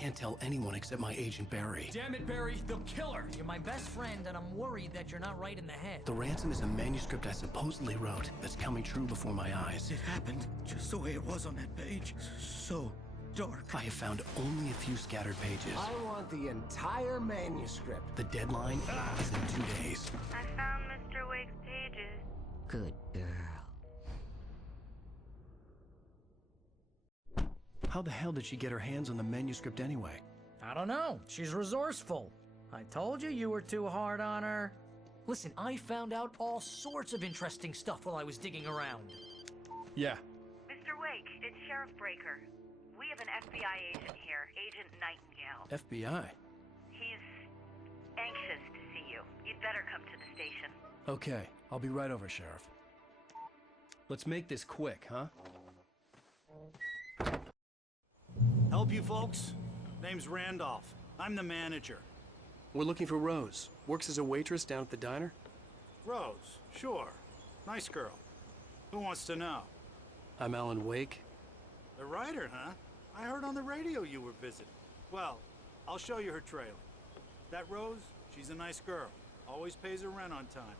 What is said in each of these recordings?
can't tell anyone except my agent Barry. Damn it, Barry, they'll kill her! You're my best friend, and I'm worried that you're not right in the head. The ransom is a manuscript I supposedly wrote that's coming true before my eyes. It happened just the way it was on that page. So dark. I have found only a few scattered pages. I want the entire manuscript. The deadline is in 2 days. I found Mr. Wake's pages. Good girl. How the hell did she get her hands on the manuscript anyway? I don't know. She's resourceful. I told you were too hard on her. Listen, I found out all sorts of interesting stuff while I was digging around. Yeah. Mr. Wake, it's Sheriff Breaker. We have an FBI agent here, Agent Nightingale. FBI? He's anxious to see you. You'd better come to the station. Okay, I'll be right over, Sheriff. Let's make this quick, huh? Help you folks? Name's Randolph. I'm the manager. We're looking for Rose. Works as a waitress down at the diner. Rose, sure. Nice girl. Who wants to know? I'm Alan Wake. The writer, huh? I heard on the radio you were visiting. Well, I'll show you her trailer. That Rose, she's a nice girl. Always pays her rent on time.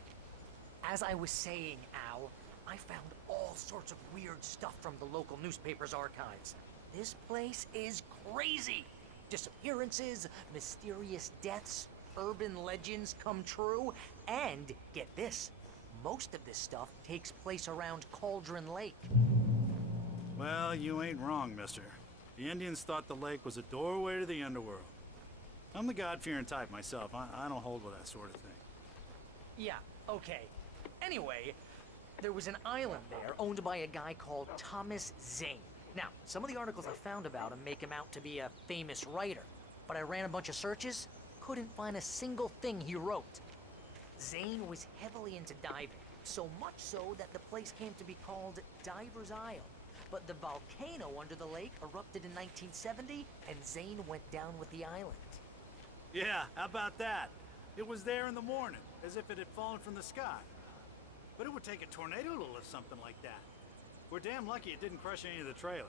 As I was saying, Al, I found all sorts of weird stuff from the local newspaper's archives. This place is crazy. Disappearances, mysterious deaths, urban legends come true, and get this, most of this stuff takes place around Cauldron Lake. Well, you ain't wrong, mister. The Indians thought the lake was a doorway to the underworld. I'm the God-fearing type myself. I don't hold with that sort of thing. Yeah, okay. Anyway, there was an island there owned by a guy called Thomas Zane. Now, some of the articles I found about him make him out to be a famous writer, but I ran a bunch of searches, couldn't find a single thing he wrote. Zane was heavily into diving, so much so that the place came to be called Diver's Isle. But the volcano under the lake erupted in 1970, and Zane went down with the island. Yeah, how about that? It was there in the morning, as if it had fallen from the sky. But it would take a tornado to lift something like that. We're damn lucky it didn't crush any of the trailers.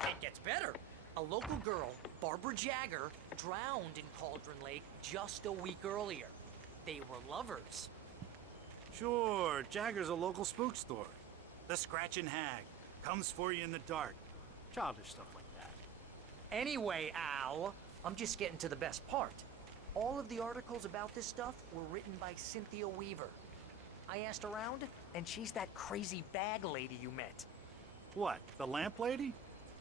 It gets better. A local girl, Barbara Jagger, drowned in Cauldron Lake just a week earlier. They were lovers. Sure, Jagger's a local spook story. The Scratching Hag comes for you in the dark. Childish stuff like that. Anyway, Al, I'm just getting to the best part. All of the articles about this stuff were written by Cynthia Weaver. I asked around, and she's that crazy bag lady you met. What, the lamp lady?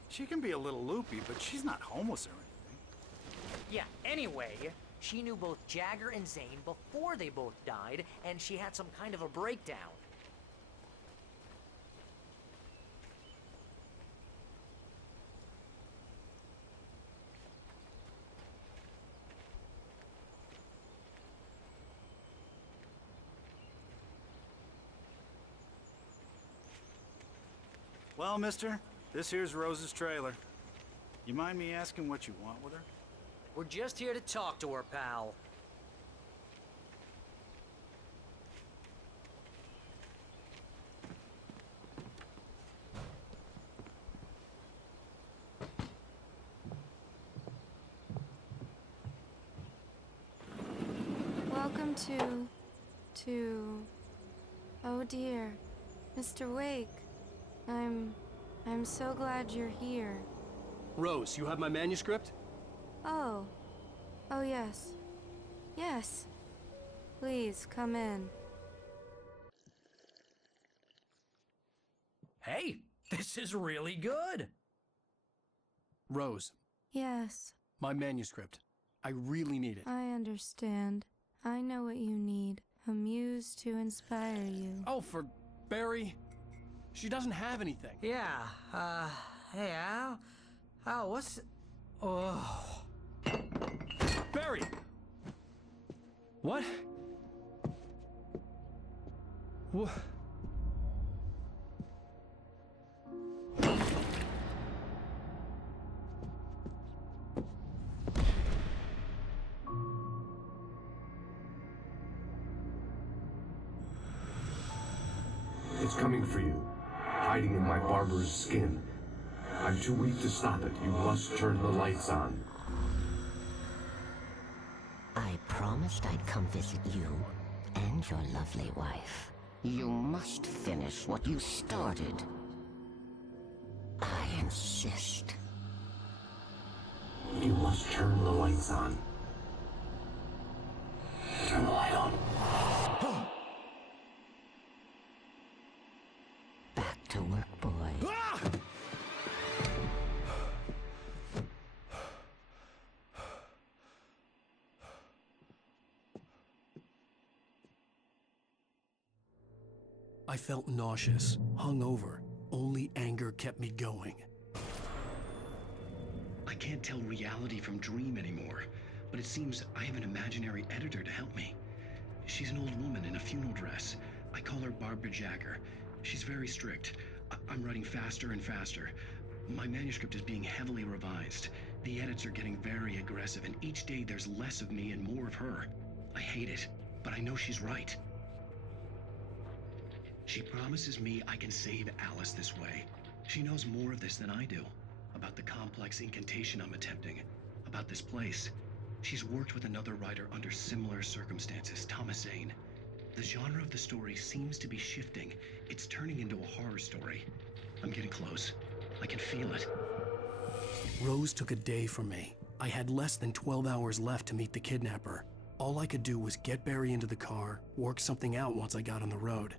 She can be a little loopy, but she's not homeless or anything. Yeah, anyway, she knew both Jagger and Zane before they both died, and she had some kind of a breakdown. Well, mister, this here's Rose's trailer. You mind me asking what you want with her? We're just here to talk to her, pal. Welcome to... Oh dear, Mr. Wake. I'm so glad you're here. Rose, you have my manuscript? Oh. Oh, yes. Yes. Please, come in. Hey, this is really good. Rose, Yes, my manuscript. I really need it. I understand. I know what you need. A muse to inspire you. Oh, for Barry. She doesn't have anything. Yeah, hey, Al? Al, what's... Oh... Barry! What? What? It's coming for you, hiding in my barber's skin. I'm too weak to stop it. You must turn the lights on. I promised I'd come visit you and your lovely wife. You must finish what you started. I insist. You must turn the lights on. Turn the light on. Back to work, boy. I felt nauseous, hungover. Only anger kept me going. I can't tell reality from dream anymore, but it seems I have an imaginary editor to help me. She's an old woman in a funeral dress. I call her Barbara Jagger. She's very strict. I'm writing faster and faster. My manuscript is being heavily revised. The edits are getting very aggressive, and each day there's less of me and more of her. I hate it, but I know she's right. She promises me I can save Alice this way. She knows more of this than I do. About the complex incantation I'm attempting. About this place. She's worked with another writer under similar circumstances, Thomas Zane. The genre of the story seems to be shifting. It's turning into a horror story. I'm getting close. I can feel it. Rose took a day from me. I had less than 12 hours left to meet the kidnapper. All I could do was get Barry into the car, work something out once I got on the road.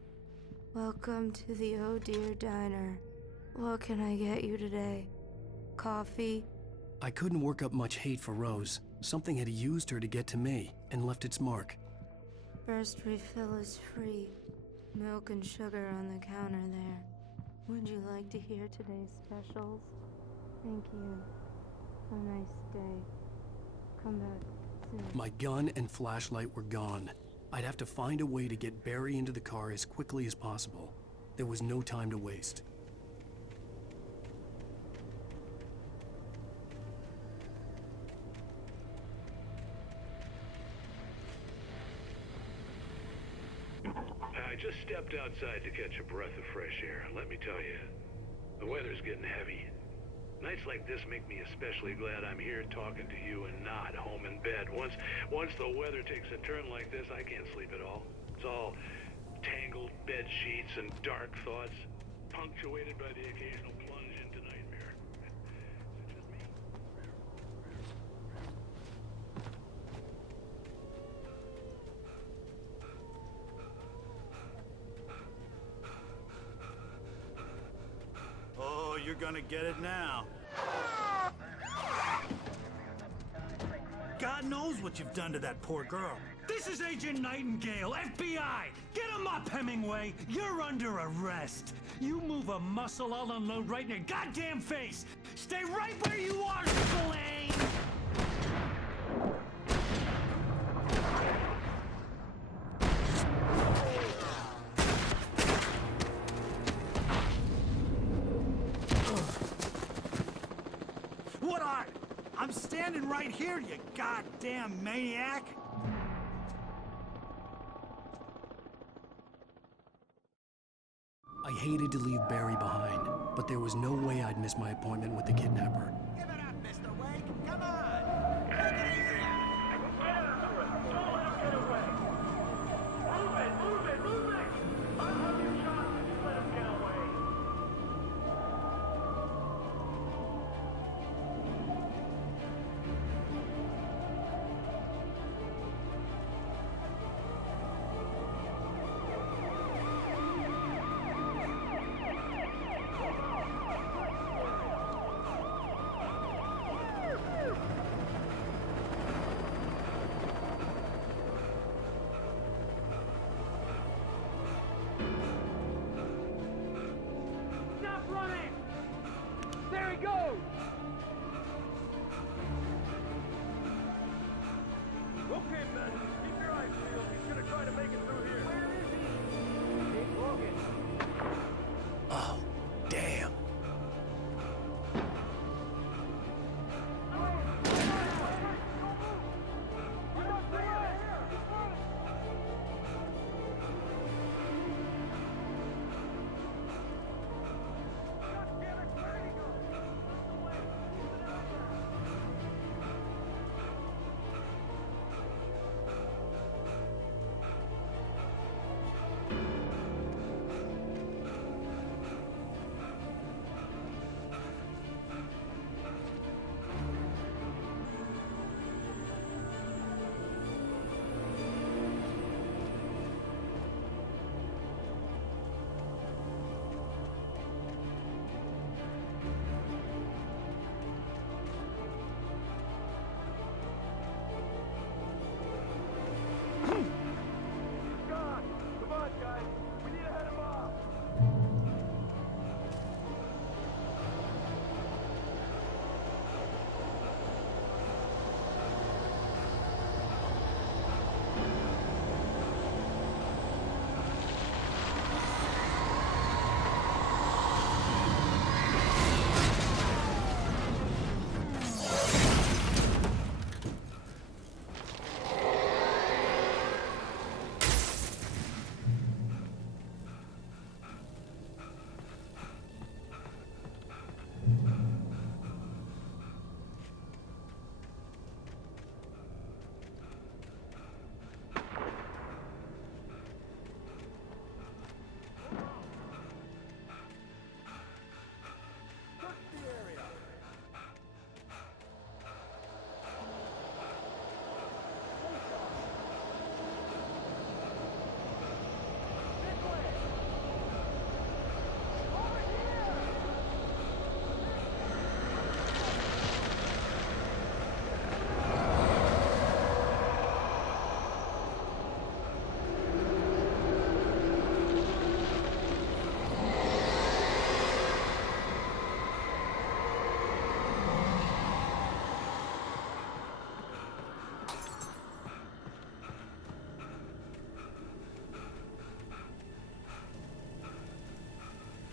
Welcome to the Oh Dear Diner. What can I get you today? Coffee? I couldn't work up much hate for Rose. Something had used her to get to me and left its mark. First refill is free. Milk and sugar on the counter there. Would you like to hear today's specials? Thank you. Have a nice day. Come back soon. My gun and flashlight were gone. I'd have to find a way to get Barry into the car as quickly as possible. There was no time to waste. I just stepped outside to catch a breath of fresh air. Let me tell you, the weather's getting heavy. Nights like this make me especially glad I'm here talking to you and not home in bed. Once the weather takes a turn like this, I can't sleep at all. It's all tangled bed sheets and dark thoughts, punctuated by the occasional plunge into nightmare. Is it just me? Oh, you're gonna get it now. God knows what you've done to that poor girl. This is Agent Nightingale, FBI! Get him up, Hemingway! You're under arrest! You move a muscle, I'll unload right in your goddamn face! Stay right where you are, Spillane! What are? I'm standing right here, you goddamn maniac! I hated to leave Barry behind, but there was no way I'd miss my appointment with the kidnapper. Give it up, Mr. Wake. Come on. Take it easy.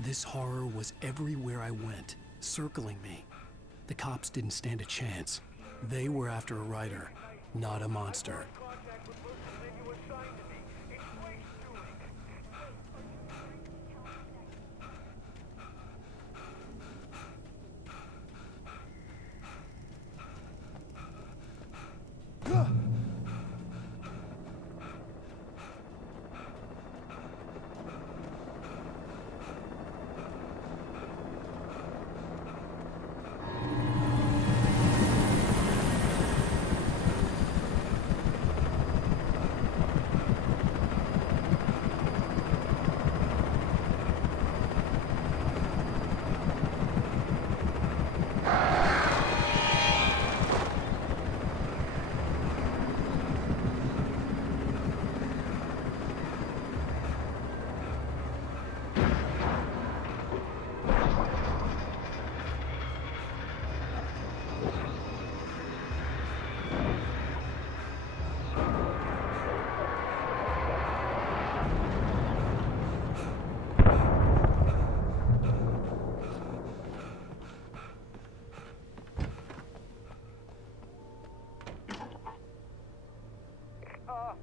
This horror was everywhere I went, circling me. The cops didn't stand a chance. They were after a writer, not a monster.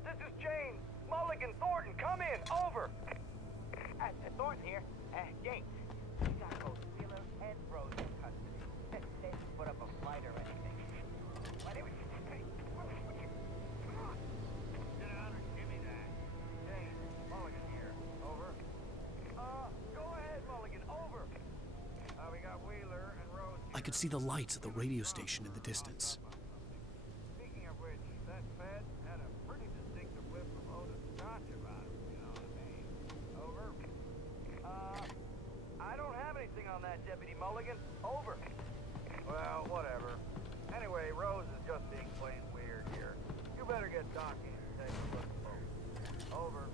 This is James. Mulligan Thornton, come in. Over. Thornton here. James, we got both Wheeler and Rose in custody. They didn't put up a fight or anything. But it was... Hey, come on. Get out and give me that. James, Mulligan here. Over. Go ahead, Mulligan. Over. We got Wheeler and Rose here. I could see the lights of the radio station in the distance. Speaking of which, that Fed had a pretty distinctive whiff of Otis Scotch about him, you know what I mean? Over. I don't have anything on that, Deputy Mulligan. Over. Well, whatever. Anyway, Rose is just being plain weird here. You better get talking and take a look, folks. Over.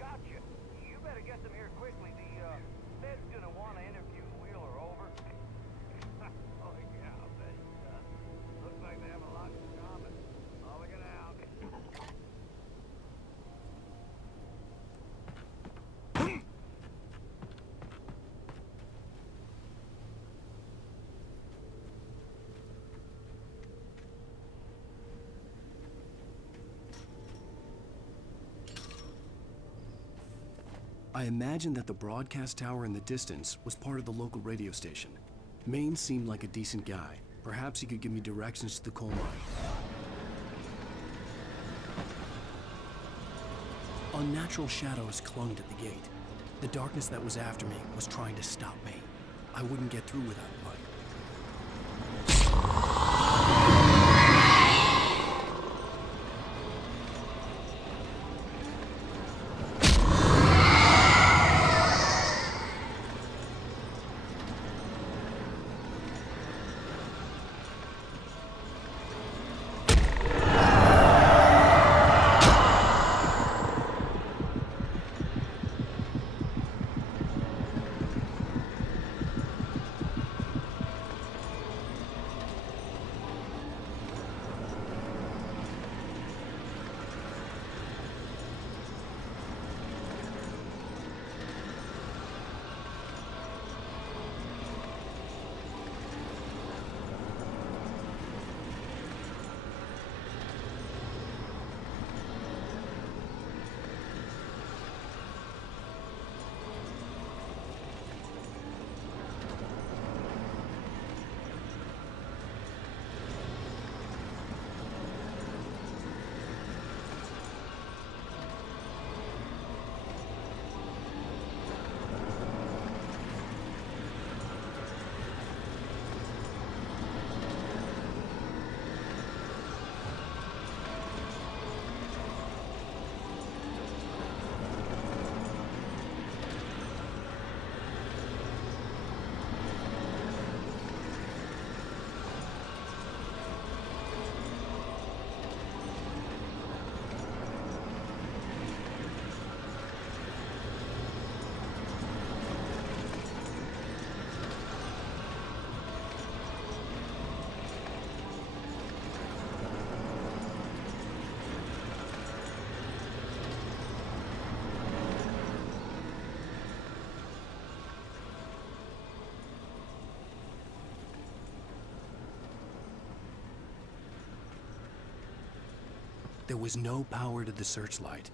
Gotcha. You better get them here quickly. The Fed's gonna want to interview Wheeler. Over. Oh, yeah, I'll bet he does. Looks like they have a lot in common. Mulligan out. I imagined that the broadcast tower in the distance was part of the local radio station. Maine seemed like a decent guy. Perhaps he could give me directions to the coal mine. Unnatural shadows clung to the gate. The darkness that was after me was trying to stop me. I wouldn't get through without light. There was no power to the searchlight.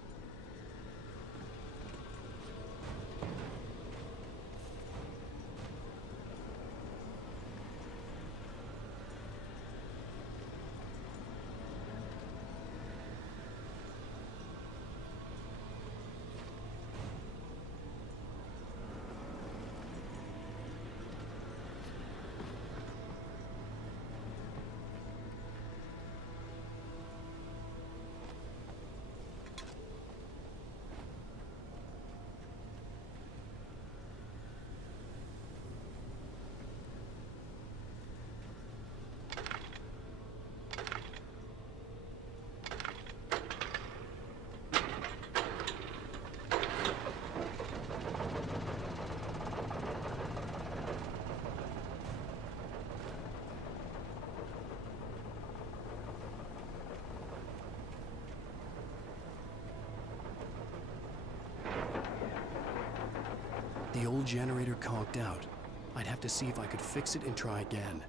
The old generator conked out. I'd have to see if I could fix it and try again.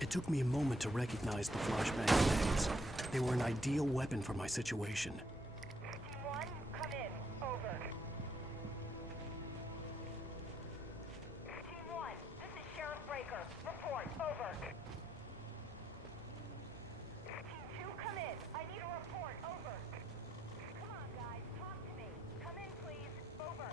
It took me a moment to recognize the flashbang grenades. They were an ideal weapon for my situation. Team 1, come in. Over. Team 1, this is Sheriff Breaker. Report. Over. Team 2, come in. I need a report. Over. Come on, guys. Talk to me. Come in, please. Over.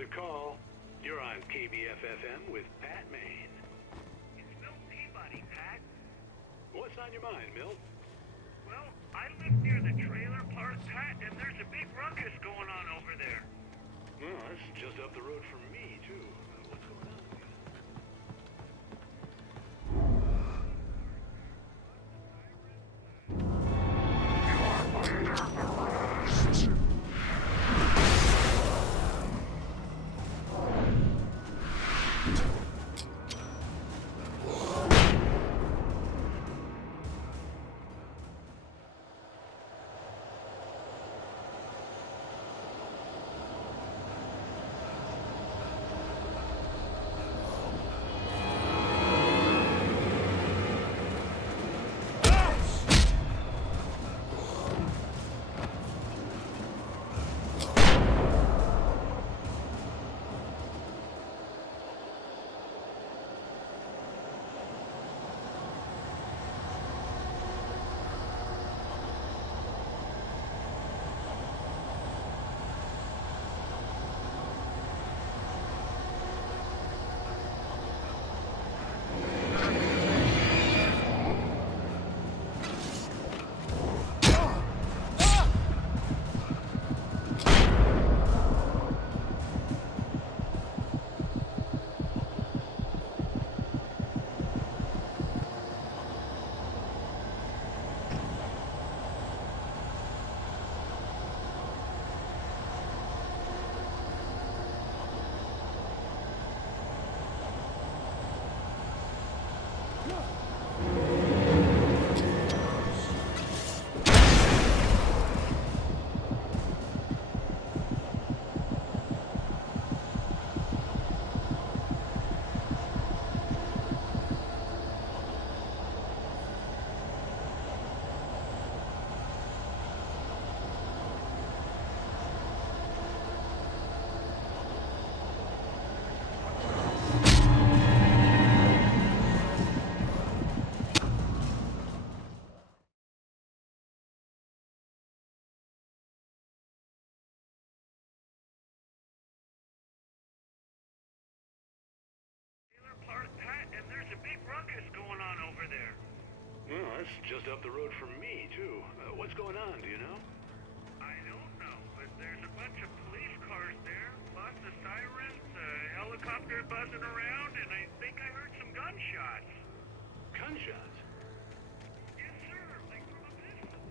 another call. You're on KBFFM with Pat Maine. It's Milt Peabody, Pat. What's on your mind, Milt? Well, I live near the trailer park, Pat, and there's a big ruckus going on over there. Well, that's just up the road from me, too. What's going on? Well, that's just up the road from me, too. What's going on, do you know? I don't know, but there's a bunch of police cars there, lots of sirens, a helicopter buzzing around, and I think I heard some gunshots. Gunshots? Yes, sir, like from a pistol.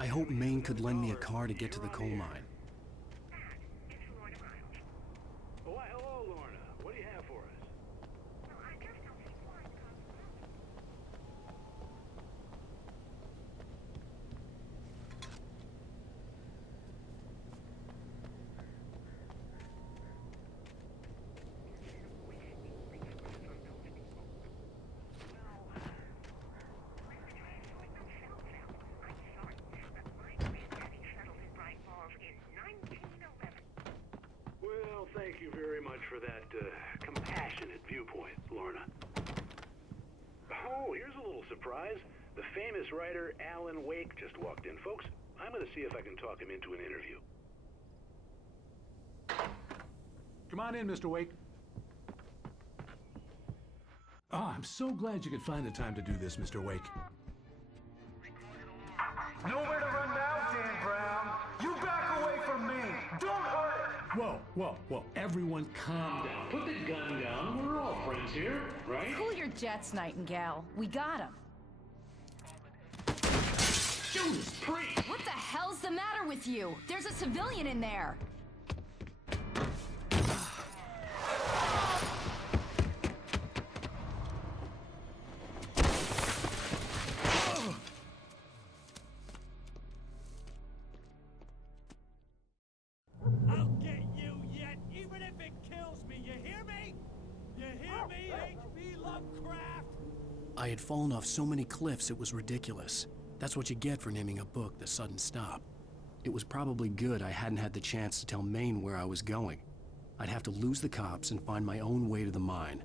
I hope Maine could lend me a car to get to the coal mine. Why, hello, Lorna. What do you have for us? Well, thank you very much for that compassionate viewpoint, Lorna. Oh, here's a little surprise. The famous writer Alan Wake just walked in. Folks, I'm going to see if I can talk him into an interview. Come on in, Mr. Wake. Oh, I'm so glad you could find the time to do this, Mr. Wake. Nowhere to run now, Dan Brown. You back away from me. Don't hurt it. Whoa, whoa, whoa. Everyone calm down. Put the gun down. We're all friends here, right? Cool your jets, Nightingale. We got him. Judas Priest! What the hell's the matter with you? There's a civilian in there. I'll get you yet, even if it kills me. You hear me? You hear me, H.P. Lovecraft? I had fallen off so many cliffs it was ridiculous. That's what you get for naming a book The Sudden Stop. It was probably good I hadn't had the chance to tell Maine where I was going. I'd have to lose the cops and find my own way to the mine.